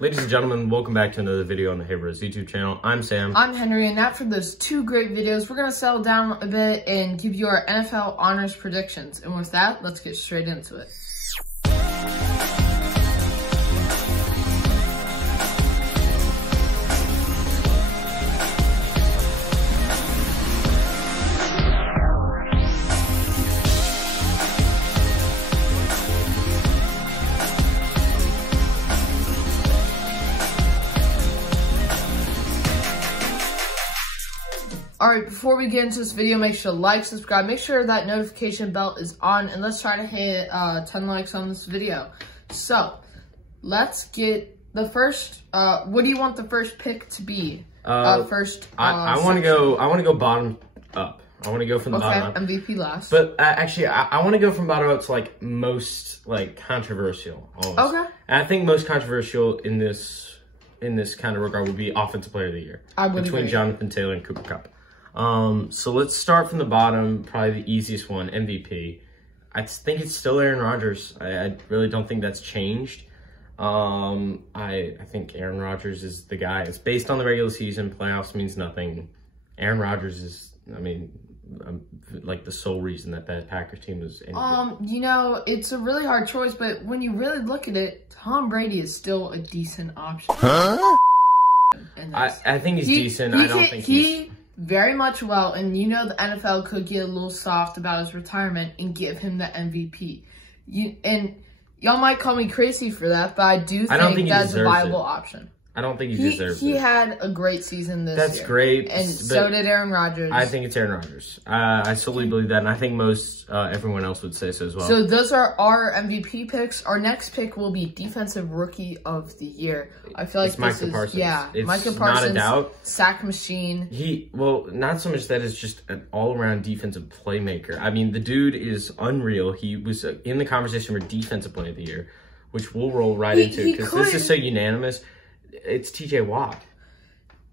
Ladies and gentlemen, welcome back to another video on the Hey Bros YouTube channel. I'm Sam. I'm Henry, and after those two great videos, we're going to settle down a bit and give you our NFL honors predictions. And with that, let's get straight into it. Alright, before we get into this video, make sure to like, subscribe, make sure that notification bell is on, and let's try to hit 10 likes on this video. So, let's get the first, what do you want the first pick to be? I want to go bottom up. I want to go from the bottom up. MVP last. But actually, I want to go from bottom up to like most like controversial. Almost. Okay. And I think most controversial in this kind of regard would be Offensive Player of the Year. I would between agree. Jonathan Taylor and Cooper Kupp. So let's start from the bottom, probably the easiest one, MVP. I think it's still Aaron Rodgers. I really don't think that's changed. I think Aaron Rodgers is the guy. It's based on the regular season. Playoffs means nothing. Aaron Rodgers is, I mean, like the sole reason that Packers team was in. You know, it's a really hard choice, but when you really look at it, Tom Brady is still a decent option. Huh? I think he's decent. I don't think he's... Very much well, and you know the NFL could get a little soft about his retirement and give him the MVP. Y'all might call me crazy for that, but I do think that's a viable option. I don't think he deserves it. He had a great season this year. That's great. And so did Aaron Rodgers. I think it's Aaron Rodgers. I solely believe that, and I think most everyone else would say so as well. So those are our MVP picks. Our next pick will be Defensive Rookie of the Year. I feel like Micah Parsons. Yeah, it's Micah Parsons, not a doubt. Sack machine. Well, not so much that, it's just an all-around defensive playmaker. I mean, the dude is unreal. He was in the conversation for Defensive Player of the Year, which we'll roll right into because this is so unanimous. It's TJ Watt.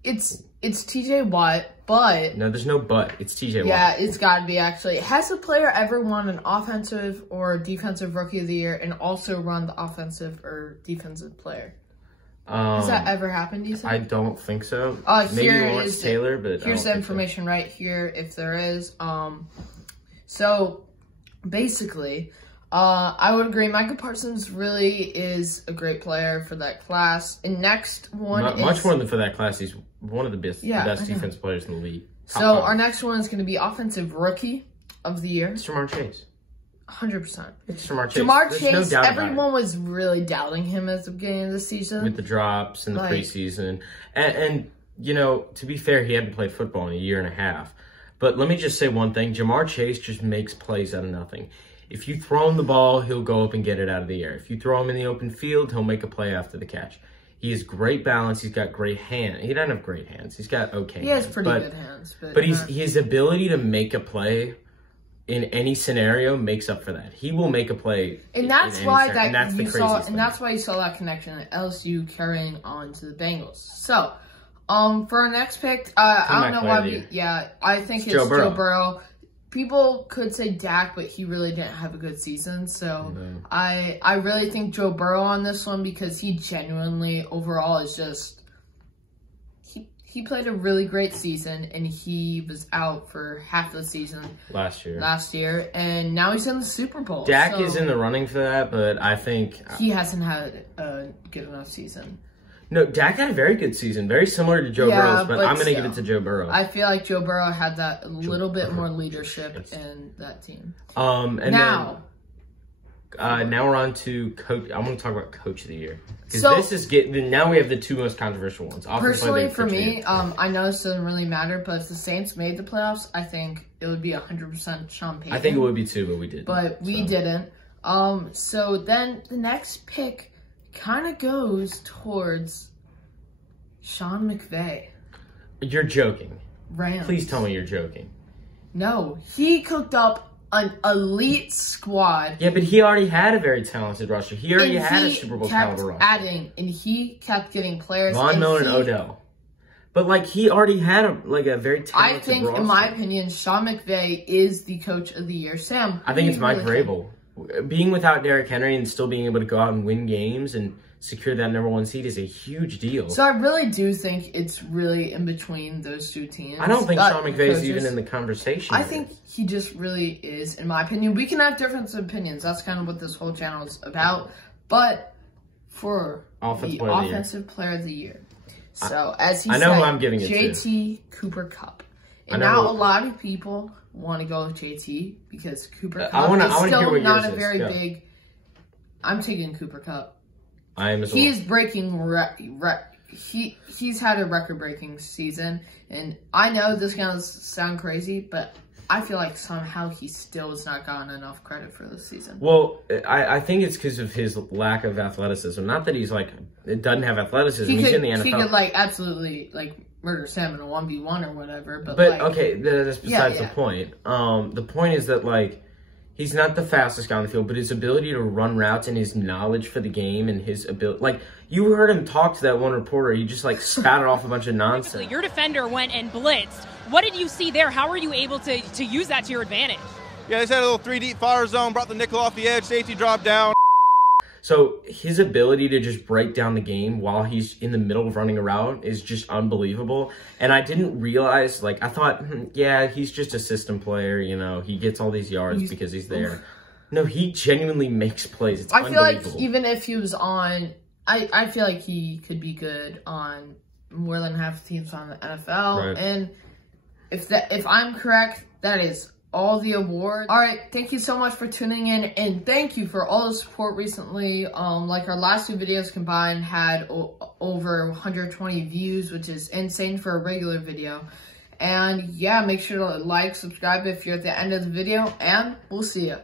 It's TJ Watt, but... No, there's no but. It's TJ Watt. Yeah, it's got to be, actually. Has a player ever won an Offensive or Defensive Rookie of the Year and also run the Offensive or Defensive Player? Has that ever happened, do you think? I don't think so. Maybe Lawrence Taylor, but here's the information right here, if there is. So, basically... I would agree. Micah Parsons really is a great player for that class. And next one much more than for that class. He's one of the best defensive players in the league. So our next one is going to be Offensive Rookie of the Year. It's Jamar Chase. 100%. It's Jamar Chase. Jamar Chase, everyone was really doubting him at the beginning of the season. With the drops and the preseason. And, you know, to be fair, he hadn't played football in a year and a half. But let me just say one thing. Jamar Chase just makes plays out of nothing. If you throw him the ball, he'll go up and get it out of the air. If you throw him in the open field, he'll make a play after the catch. He has great balance. He's got great hands. He doesn't have great hands. He's got okay hands. He has pretty good hands. But his ability to make a play in any scenario makes up for that. He will make a play. And that's why that's why you saw that connection at LSU carrying on to the Bengals. So, for our next pick, I don't know why I think it's Joe Burrow. People could say Dak, but he really didn't have a good season. So I really think Joe Burrow on this one because he genuinely overall is just he played a really great season and he was out for half the season last year and now he's in the Super Bowl. Dak is in the running for that, but I think he hasn't had a good enough season. No, Dak had a very good season, very similar to Joe Burrow's, but I'm going to give it to Joe Burrow. I feel like Joe Burrow had that little bit more leadership in that team. And now we're on to coach. I want to talk about Coach of the Year because now we have the two most controversial ones. Personally, for me, I know this doesn't really matter, but if the Saints made the playoffs, I think it would be 100% Sean Payton. I think it would be too, but we didn't. But we didn't. So then the next pick kind of goes towards Sean McVay. You're joking. Rams. Please tell me you're joking. No, he cooked up an elite squad. Yeah, but he already had a very talented roster. He already had a Super Bowl caliber roster. And he kept getting players. Von Miller and Odell. But, like, he already had a very talented I think, roster. in my opinion, Sean McVay is the Coach of the Year. Sam, I think it's Mike Vrabel. Being without Derrick Henry and still being able to go out and win games and secure that #1 seed is a huge deal. So I really do think it's really in between those two teams. I don't think Sean McVay is even in the conversation. I think he just really is, in my opinion. We can have different opinions. That's kind of what this whole channel is about. But for Offensive Player of the Year. So, as he said, who I'm giving it JT Cooper Kupp. And now a lot of people want to go with JT because Cooper Kupp is still not a very big... I'm taking Cooper Kupp. I am as well. He is breaking... He's had a record-breaking season. And I know this going to sound crazy, but I feel like somehow he still has not gotten enough credit for this season. Well, I think it's because of his lack of athleticism. Not that he's, like, it doesn't have athleticism. He's in the NFL. He could, like, absolutely, like, murder Sam in a 1v1 or whatever. But like, okay, that's besides the point. The point is that, like, he's not the fastest guy on the field, but his ability to run routes and his knowledge for the game and his ability... Like, you heard him talk to that one reporter. He just, like, spouted off a bunch of nonsense. Your defender went and blitzed. What did you see there? How were you able to use that to your advantage? Yeah, they had a little 3-deep fire zone, brought the nickel off the edge, safety dropped down. So his ability to just break down the game while he's in the middle of running around is just unbelievable. And I didn't realize, like, I thought, yeah, he's just a system player, you know. He gets all these yards because he's there. No, he genuinely makes plays. It's unbelievable. I feel like even if he was on, I feel like he could be good on more than half the teams on the NFL. Right. And if I'm correct, that is all the awards. All right, thank you so much for tuning in, and thank you for all the support recently. Like our last two videos combined had over 120 views, which is insane for a regular video. And yeah, make sure to like, subscribe if you're at the end of the video, and we'll see you.